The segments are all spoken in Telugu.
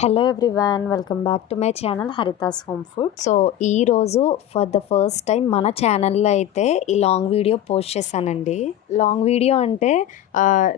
Hello everyone, welcome back to my channel Haritha's home food. So ఈరోజు ఫర్ ద ఫస్ట్ టైం మన ఛానల్లో అయితే ఈ లాంగ్ వీడియో పోస్ట్ చేశానండి. లాంగ్ వీడియో అంటే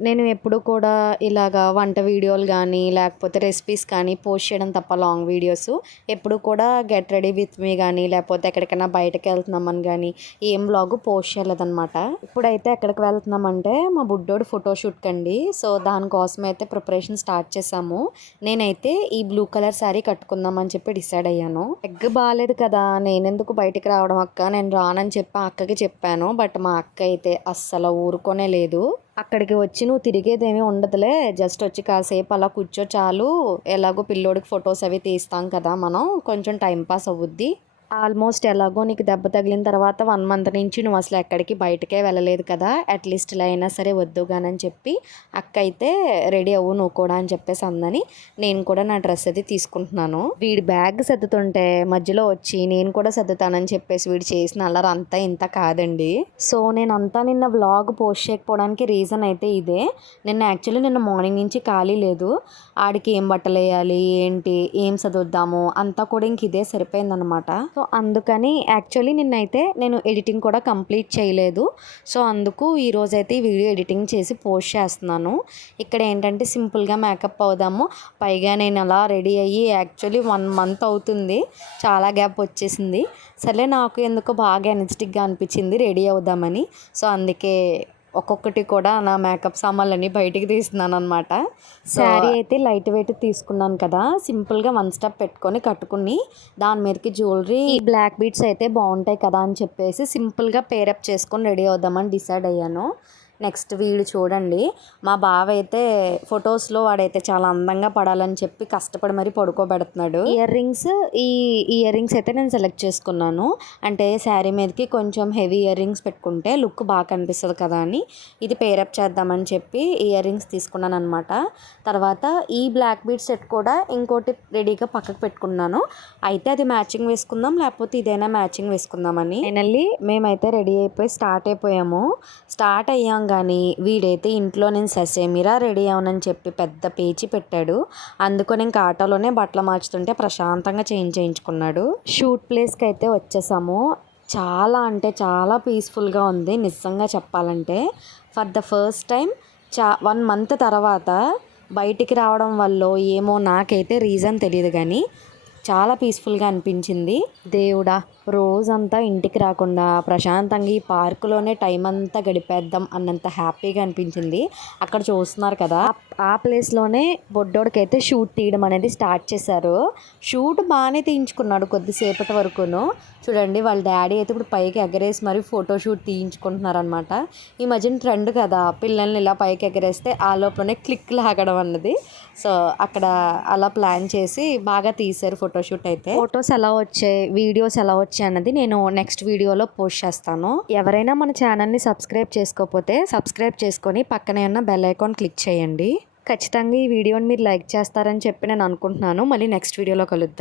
నేను ఎప్పుడు కూడా ఇలాగా వంట వీడియోలు కానీ లేకపోతే రెసిపీస్ కానీ పోస్ట్ చేయడం తప్ప లాంగ్ వీడియోస్ ఎప్పుడు కూడా గెట్ రెడీ విత్ మీ కానీ లేకపోతే ఎక్కడికైనా బయటకు వెళ్తున్నామని కానీ ఏం వ్లాగ్ పోస్ట్ చేయలేదన్నమాట. ఇప్పుడైతే ఎక్కడికి వెళ్తున్నామంటే మా బుడ్డోడు ఫోటోషూట్కి అండి. సో దానికోసం అయితే ప్రిపరేషన్ స్టార్ట్ చేసాము. నేనైతే ఈ బ్లూ కలర్ శారీ కట్టుకుందామని చెప్పి డిసైడ్ అయ్యాను. ఎగ్ బాగాలేదు కదా, నేనెందుకు బయటికి రావడం అక్క, నేను రానని చెప్పి అక్కకి చెప్పాను. బట్ మా అక్క అయితే అస్సలు ఊరుకోనే లేదు. అక్కడికి వచ్చి నువ్వు తిరిగేదేమీ ఉండదులే, జస్ట్ వచ్చి కాసేపు అలా కూర్చో చాలు, ఎలాగో పిల్లోడికి ఫొటోస్ అవి తీస్తాం కదా మనం, కొంచెం టైంపాస్ అవుద్ది. ఆల్మోస్ట్ ఎలాగో నీకు దెబ్బ తగిలిన తర్వాత 1 మంత్ నుంచి నువ్వు అసలు ఎక్కడికి బయటకే వెళ్ళలేదు కదా, అట్లీస్ట్ ఇలా అయినా సరే వద్దుగానని చెప్పి అక్క అయితే రెడీ అవ్వు నువ్వు కూడా అని చెప్పేసి అందని నేను కూడా నా డ్రెస్ అది తీసుకుంటున్నాను. వీడి బ్యాగ్ సర్దుతుంటే మధ్యలో వచ్చి నేను కూడా సర్దుతానని చెప్పేసి వీడు చేసిన అల్లరి అంతా ఇంత కాదండి. సో నేను అంతా నిన్న వ్లాగ్ పోస్ట్ చేయకపోవడానికి రీజన్ అయితే ఇదే. నిన్న మార్నింగ్ నుంచి ఖాళీ లేదు. ఆడికి ఏం బట్టలు వేయాలి ఏంటి ఏం చదువుద్దాము అంతా కూడా ఇంక ఇదే సరిపోయిందనమాట. సో అందుకని యాక్చువల్లీ నిన్నైతే నేను ఎడిటింగ్ కూడా కంప్లీట్ చేయలేదు. సో అందుకు ఈరోజైతే ఈ వీడియో ఎడిటింగ్ చేసి పోస్ట్ చేస్తున్నాను. ఇక్కడ ఏంటంటే సింపుల్గా మేకప్ అవుదాము, పైగా నేను అలా రెడీ అయ్యి యాక్చువల్లీ 1 మంత్ అవుతుంది, చాలా గ్యాప్ వచ్చేసింది. సరే నాకు ఎందుకో బాగా ఎనర్జెటిక్గా అనిపించింది రెడీ అవుదామని. సో అందుకే ఒక్కొక్కటి కూడా నా మేకప్ సామాన్లన్నీ బయటికి తీస్తున్నాను అనమాట. శారీ అయితే లైట్ వెయిట్ తీసుకున్నాను కదా, సింపుల్గా 1 స్టెప్ పెట్టుకొని కట్టుకుని దాని మీదకి జ్యువెలరీ బ్లాక్ బీడ్స్ అయితే బాగుంటాయి కదా అని చెప్పేసి సింపుల్గా పేరప్ చేసుకొని రెడీ అవుదామని డిసైడ్ అయ్యాను. నెక్స్ట్ వీడు చూడండి, మా బావ అయితే ఫొటోస్లో వాడైతే చాలా అందంగా పడాలని చెప్పి కష్టపడి మరీ పడుకోబెడుతున్నాడు. ఈ ఇయర్ రింగ్స్ అయితే నేను సెలెక్ట్ చేసుకున్నాను. అంటే శారీ మీదకి కొంచెం హెవీ ఇయర్ రింగ్స్ పెట్టుకుంటే లుక్ బాగా కనిపిస్తుంది కదా అని ఇది పేరప్ చేద్దామని చెప్పి ఇయర్ రింగ్స్ తీసుకున్నాను అనమాట. తర్వాత ఈ బ్లాక్ బీడ్ సెట్ కూడా ఇంకోటి రెడీగా పక్కకు పెట్టుకున్నాను. అయితే అది మ్యాచింగ్ వేసుకుందాం లేకపోతే ఇదైనా మ్యాచింగ్ వేసుకుందామని ఫైనల్లీ మేమైతే రెడీ అయిపోయి స్టార్ట్ అయ్యాం. కానీ వీడైతే ఇంట్లో నేను ససేమిరా రెడీ అవనని చెప్పి పెద్ద పేచి పెట్టాడు. అందుకని ఇంకా ఆటోలోనే బట్టలు మార్చుతుంటే ప్రశాంతంగా చేయించుకున్నాడు. షూట్ ప్లేస్కి అయితే వచ్చేసాము. చాలా అంటే చాలా పీస్ఫుల్గా ఉంది నిజంగా చెప్పాలంటే. For the first time 1 month తర్వాత బయటికి రావడం వల్ల ఏమో నాకైతే రీజన్ తెలియదు కానీ చాలా పీస్ఫుల్గా అనిపించింది. దేవుడా, రోజంతా ఇంటికి రాకుండా ప్రశాంతంగా ఈ పార్కులోనే టైం అంతా గడిపేద్దాం అన్నంత హ్యాపీగా అనిపించింది. అక్కడ చూస్తున్నారు కదా, ఆ ప్లేస్లోనే బొడ్డోడికైతే షూట్ తీయడం అనేది స్టార్ట్ చేశారు. షూట్ బాగానే తీయించుకున్నాడు కొద్దిసేపటి వరకును. చూడండి వాళ్ళ డాడీ అయితే ఇప్పుడు పైకి ఎగరేసి మరి ఫోటోషూట్ తీయించుకుంటున్నారనమాట. ఈ మధ్యన ట్రెండ్ కదా పిల్లల్ని ఇలా పైకి ఎగరేస్తే ఆ లోపలనే క్లిక్ లాగడం అన్నది. సో అక్కడ అలా ప్లాన్ చేసి బాగా తీశారు ఫోటోషూట్ అయితే. ఫొటోస్ ఎలా వచ్చాయి, వీడియోస్ ఎలా వచ్చాయి అన్నది నేను నెక్స్ట్ వీడియోలో పోస్ట్ చేస్తాను. ఎవరైనా మన ఛానల్ని సబ్స్క్రైబ్ చేసుకోకపోతే సబ్స్క్రైబ్ చేసుకొని పక్కనే ఉన్న బెల్ ఐకాన్ క్లిక్ చేయండి. ఖచ్చితంగా ఈ వీడియోని మీరు లైక్ చేస్తారని చెప్పి నేను అనుకుంటున్నాను. మళ్ళీ నెక్స్ట్ వీడియోలో కలుద్దాం.